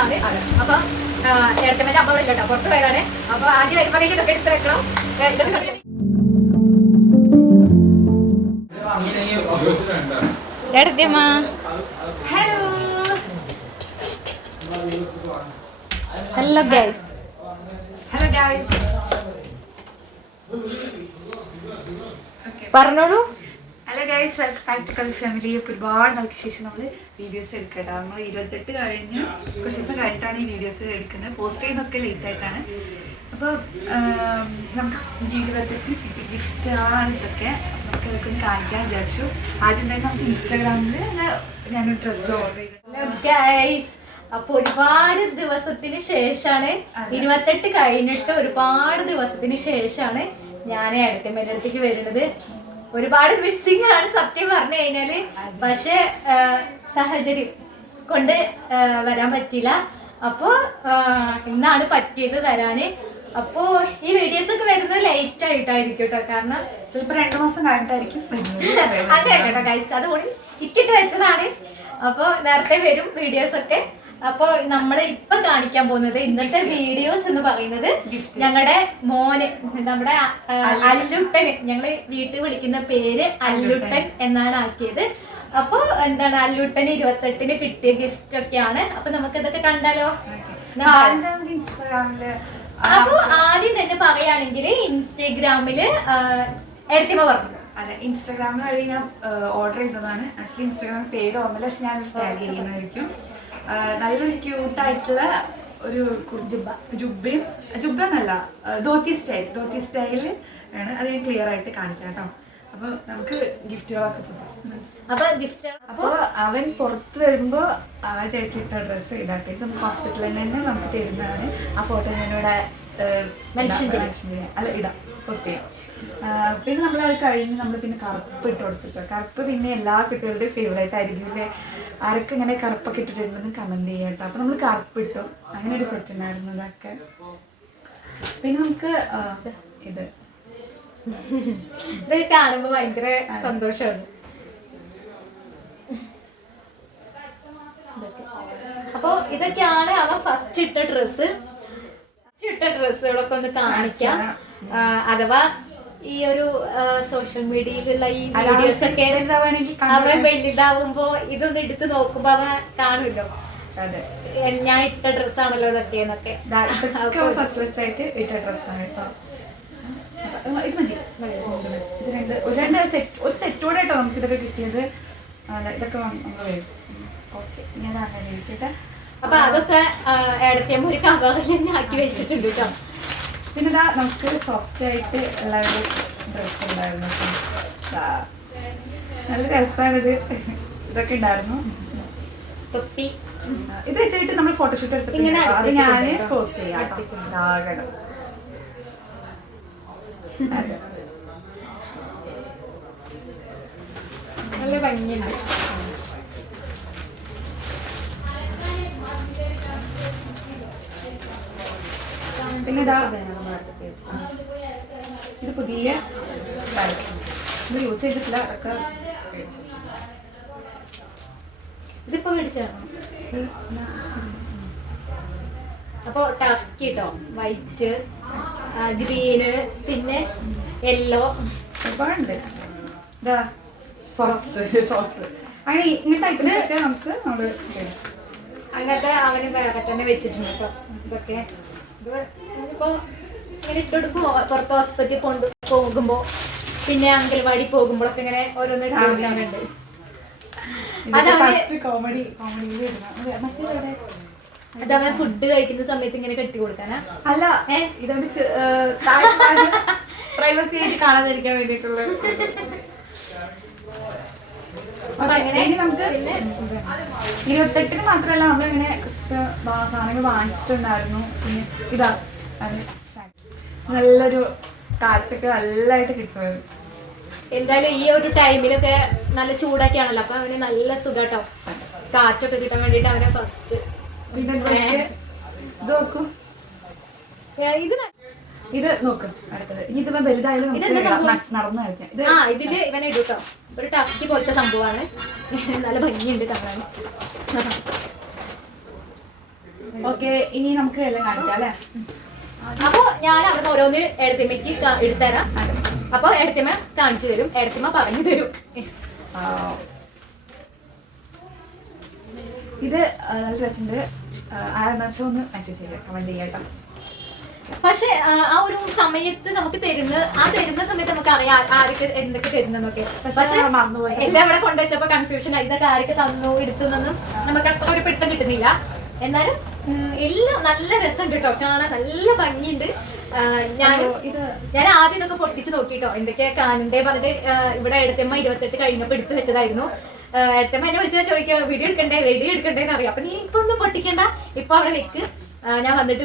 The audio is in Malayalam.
വന്നതാണ്. അപ്പൊ ഏട്ടമ്മേന്റെ അമ്മ ഇവിടെ ഇല്ല കേട്ടോ, പുറത്ത് പോയതാണ്. അപ്പൊ ആദ്യം വരുമ്പോഴേക്കും ഇതൊക്കെ എടുത്ത് വെക്കണം. ഏട്ടത്തിയമ്മ hello hello guys. Hello guys പറഞ്ഞോളൂ. Hello guys, welcome back to Kavi family. ഒരുപാട് നാൾക്ക് ശേഷം നമ്മൾ വീഡിയോസ് എടുക്കട്ടോ. നമ്മൾ 28 കഴിഞ്ഞ് കുറച്ച് ദിവസം കഴിഞ്ഞിട്ടാണ് ഈ വീഡിയോസ് എടുക്കുന്നത്. പോസ്റ്റ് ചെയ്യുന്നതൊക്കെ ലേറ്റ് ആയിട്ടാണ്. അപ്പോൾ നമുക്ക് ജീവിതത്തിൽ ഗിഫ്റ്റാണ് ഇതൊക്കെ. നമുക്ക് ഇതൊക്കെ ഒന്ന് കാണിക്കാൻ വിചാരിച്ചു. ആദ്യം തന്നെ നമുക്ക് ഇൻസ്റ്റാഗ്രാമിൽ ഞാനൊരു ഡ്രസ്സ് ഓർഡർ ചെയ്തു. അപ്പൊ ഒരുപാട് ദിവസത്തിന് ശേഷാണ്, 28 കഴിഞ്ഞിട്ട് ഒരുപാട് ദിവസത്തിന് ശേഷാണ് ഞാൻ ഏട്ടത്തിയമ്മേന്റെ അടുത്തേക്ക് വരുന്നത്. ഒരുപാട് മിസ്സിംഗ് ആണ് സത്യം പറഞ്ഞു കഴിഞ്ഞാല്. പക്ഷെ സാഹചര്യം കൊണ്ട് വരാൻ പറ്റിയില്ല. അപ്പോ ഇന്നാണ് പറ്റിയത് വരാന്. അപ്പോ ഈ വീഡിയോസ് ഒക്കെ വരുന്നത് ലേറ്റ് ആയിട്ടായിരിക്കും കേട്ടോ. കാരണം ചിലപ്പോൾ 2 മാസം കഴിഞ്ഞിട്ടായിരിക്കും അങ്ങനെയല്ല കേട്ടോ ഗൈസ്, അതുകൊണ്ട് ഇട്ടിട്ട് വെച്ചതാണ്. അപ്പൊ നേരത്തെ വരും വീഡിയോസ് ഒക്കെ. അപ്പൊ നമ്മള് ഇപ്പൊ കാണിക്കാൻ പോകുന്നത് ഇന്നത്തെ വീഡിയോസ് എന്ന് പറയുന്നത് ഞങ്ങളുടെ മോന്, നമ്മുടെ അല്ലുട്ടന്, ഞങ്ങള് വീട്ടിൽ വിളിക്കുന്ന പേര് അല്ലുട്ടൻ എന്നാണ് ആക്കിയത്. അപ്പൊ എന്താണ് അല്ലുട്ടന് 28-ന് കിട്ടിയ ഗിഫ്റ്റ് ഒക്കെയാണ്. അപ്പൊ നമുക്ക് ഇതൊക്കെ കണ്ടാലോ? ഇൻസ്റ്റാഗ്രാമില് അപ്പൊ ആദ്യം തന്നെ പറയുകയാണെങ്കിൽ ഇൻസ്റ്റാഗ്രാമില് എടുത്തിമ പറഞ്ഞു. അതെ, ഇൻസ്റ്റാഗ്രാം വഴി ഞാൻ ഓർഡർ ചെയ്തതാണ്. ആക്ച്വലി ഇൻസ്റ്റാഗ്രാം പേര് ഓർമ്മയില്ല, പക്ഷെ ഞാൻ ടാഗ് ചെയ്യുന്നതായിരിക്കും. നല്ലൊരു ക്യൂട്ടായിട്ടുള്ള ഒരു ജുബ്ബ എന്നല്ല, ധോത്തി സ്റ്റൈൽ ആണ്. അത് ഞാൻ ക്ലിയർ ആയിട്ട് കാണിക്കാം കേട്ടോ. അപ്പൊ നമുക്ക് ഗിഫ്റ്റുകളൊക്കെ അപ്പോൾ അവൻ പുറത്ത് വരുമ്പോൾ ആദ്യമായിട്ടിട്ട ഡ്രസ്സ് ഇതാട്ടെ. ഇത് നമുക്ക് ഹോസ്പിറ്റലിൽ നിന്ന് നമുക്ക് തരുന്നതാണ്. ആ ഫോട്ടോ ഞാനിവിടെ അല്ല ഇടാം, പോസ്റ്റ് ചെയ്യാം. പിന്നെ നമ്മൾ അത് കഴിഞ്ഞ് നമ്മൾ പിന്നെ കറുപ്പ് ഇട്ട് കൊടുത്തിട്ടോ. കറുപ്പ് പിന്നെ എല്ലാ കുട്ടികളുടെയും ഫേവറേറ്റ് ആയിരിക്കും അല്ലേ. ആരൊക്കെ ഇങ്ങനെ കറുപ്പൊക്കെ ഇട്ടിട്ടുണ്ടെന്ന് കമന്റ് ചെയ്യാം കേട്ടോ. അപ്പൊ നമ്മൾ കറുപ്പ് ഇട്ടു. അങ്ങനെ ഒരു സെറ്റ് ഉണ്ടായിരുന്നു ഇതൊക്കെ. പിന്നെ നമുക്ക് ഇത് കാണുമ്പോ ഭയങ്കര സന്തോഷമാണ്. അപ്പൊ ഇതൊക്കെയാണ് അവൻ ഫസ്റ്റ് ഇട്ട ഡ്രസ്സുകളൊക്കെ ഒന്ന് കാണിക്കാം. അഥവാ ഈ ഒരു സോഷ്യൽ മീഡിയയിലുള്ള ഈ വീഡിയോസ് ഒക്കെ അവൻ വലുതാവുമ്പോ ഇതൊന്ന് എടുത്ത് നോക്കുമ്പോ അവൻ കാണുമല്ലോ, ഞാൻ ഇട്ട ഡ്രസ്സാണല്ലോ ഇതൊക്കെ എന്നൊക്കെ. ഒരു സെറ്റോടെ കേട്ടോ നമുക്ക് ഇതൊക്കെ കിട്ടിയത്. ഇതൊക്കെ ഓക്കെ, ഞാൻ അങ്ങനെ ഇരിക്കട്ടെ. അപ്പൊ അതൊക്കെ ഏടത്തിയമ്മ ഒരു കവറിൽ ആക്കി വെച്ചിട്ടുണ്ട് കേട്ടോ. പിന്നെ ഇതാ നമുക്ക് സോഫ്റ്റ് ആയിട്ട് ഉള്ള ഒരു ഡ്രസ് ഉണ്ടായിരുന്നു. നല്ല രസമാണിത്. ഇതൊക്കെ ഉണ്ടായിരുന്നു. തൊപ്പി ഇത് വെച്ചിട്ട് നമ്മൾ ഫോട്ടോഷൂട്ട് എടുത്തിട്ട് അത് ഞാൻ പോസ്റ്റ് ചെയ്യാം. നല്ല ഭംഗിയുണ്ട്. പിന്നെ ഇതാ ഇത് പുതിയ ഇത് യൂസ് ചെയ്തിട്ടില്ല, അതൊക്കെ ഇതിപ്പോ മേടിച്ചാണോ? അപ്പൊ ടർക്കി കേട്ടോ, വൈറ്റ്, ഗ്രീന്, പിന്നെ യെല്ലോ, ഒരുപാടുണ്ട്. ഇതാ സോക്സ് അങ്ങനെ ഇങ്ങനത്തെ ഐറ്റംസൊക്കെ നമുക്ക് അങ്ങനത്തെ അവന് വേറെ തന്നെ വെച്ചിട്ടുണ്ട് കേട്ടോ. ഇതൊക്കെ ഇപ്പൊ ഇങ്ങനെ ഇട്ടെടുക്കും. പുറത്ത് ഹോസ്പിറ്റലിൽ പോകുമ്പോ പിന്നെ അംഗൻവാടി പോകുമ്പോഴൊക്കെ ഇങ്ങനെ ഓരോന്ന് എടുക്കാനുണ്ട്. അതവൻ ഫുഡ് കഴിക്കുന്ന സമയത്ത് ഇങ്ങനെ കെട്ടി കൊടുക്കാനാ? അല്ല, ഇതോട് പ്രൈവസി ആയിട്ട് കാണാതിരിക്കാൻ വേണ്ടിയിട്ടുള്ള. നമുക്ക് 28-ന് മാത്രമല്ല നമ്മളിങ്ങനെ സാധനങ്ങൾ വാങ്ങിച്ചിട്ടുണ്ടായിരുന്നു. പിന്നെ ഇതാ നല്ലൊരു കാറ്റൊക്കെ നല്ലതായിട്ട് കിട്ടുമായിരുന്നു. എന്തായാലും ഈ ഒരു ടൈമിലൊക്കെ നല്ല ചൂടൊക്കെയാണല്ലോ, അപ്പൊ അവന് നല്ല സുഖാട്ടോ. കാറ്റൊക്കെ കിട്ടാൻ വേണ്ടിട്ട് അവനെ ഫസ്റ്റ് ഇത് നോക്കും. ഇത് നോക്കും. അടുത്തത് ഇനി ഇതിപ്പോ വലുതായാലും നടന്നു കളിക്കാം. ഇതില് ഇവനെ ഇടൂട്ടോ. ഒരു ടർക്കി പോലത്തെ സംഭവമാണ്. നല്ല ഭംഗിയുണ്ട് കാണാൻ. ഓക്കെ, ഇനി നമുക്ക് എല്ലാം കാണിക്കാം അല്ലേ? അപ്പൊ ഞാൻ അവിടെ ഓരോന്ന് എടത്തിമ്മയ്ക്ക് എടുത്തരാം. അപ്പൊ എടത്തിമ്മ കാണിച്ചു തരും, എടത്തിമ്മ പറഞ്ഞു തരും. ഇത് നല്ല രസമുണ്ട്. ആരെന്ന് വെച്ചാൽ ഒന്ന് മെസ്സേജ് ചെയ്യാം, കമന്റ് ചെയ്യാം കേട്ടോ. പക്ഷെ ആ ഒരു സമയത്ത് നമുക്ക് തരുന്ന സമയത്ത് നമുക്ക് അറിയാം ആർക്ക് എന്തൊക്കെ തരുന്നൊക്കെ. പക്ഷെ എല്ലാം ഇവിടെ കൊണ്ടുവച്ചപ്പോ കൺഫ്യൂഷൻ ആയി, ഇതൊക്കെ ആർക്ക് തന്നു എടുത്തുന്നൊന്നും നമുക്ക് അത്ര ഒരു പിടുത്തം കിട്ടുന്നില്ല. എന്നാലും എല്ലാം നല്ല രസമുണ്ട് കേട്ടോ, കാണാൻ നല്ല ഭംഗിയുണ്ട്. ഞാൻ ആദ്യം ഇതൊക്കെ പൊട്ടിച്ച് നോക്കിട്ടോ എന്തൊക്കെയാ കാണണ്ടേ പറഞ്ഞിട്ട്. ഇവിടെ എടുത്തമ്മ 28 കഴിഞ്ഞപ്പോ എടുത്തു വെച്ചതായിരുന്നു. എടുത്തമ്മ എന്നെ വിളിച്ചാൽ ചോദിക്കുക വീഡിയോ എടുക്കണ്ടേ എന്ന് അറിയാം. അപ്പൊ നീ ഇപ്പൊ ഒന്നും പൊട്ടിക്കണ്ട, ഇപ്പൊ അവിടെ വെക്ക്, ഞാൻ വന്നിട്ട്